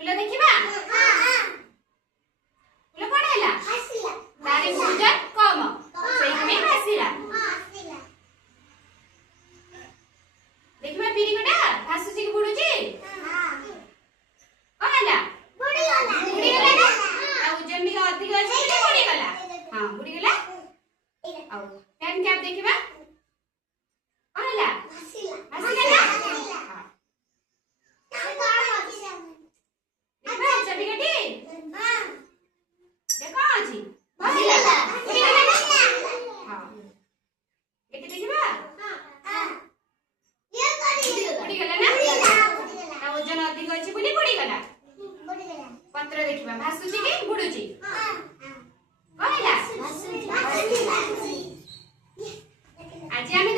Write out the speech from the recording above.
फूल देखिबा फूल कोन हैला तारे ओजन कम सेहि में भासिला देखिबा फिरी कोटा भासुची कि बुडुची कोन हैला बुडी गला ना आ ओजन भी अधिक अछि कि बुडी गला हां बुडी गला आ पेन कैप देखिबा कोन हैला भासिला ना हां देखिबा चटी गटी हां देखो अछि भासिला बुडी गला ना हां एते देखिबा हां ये करी बुडी गला ना आ ओजन अधिक अछि बुडी बुडी गला पत्र देखिबा भासुची कि बुडुची हां कोन हैला भासुची आज आमे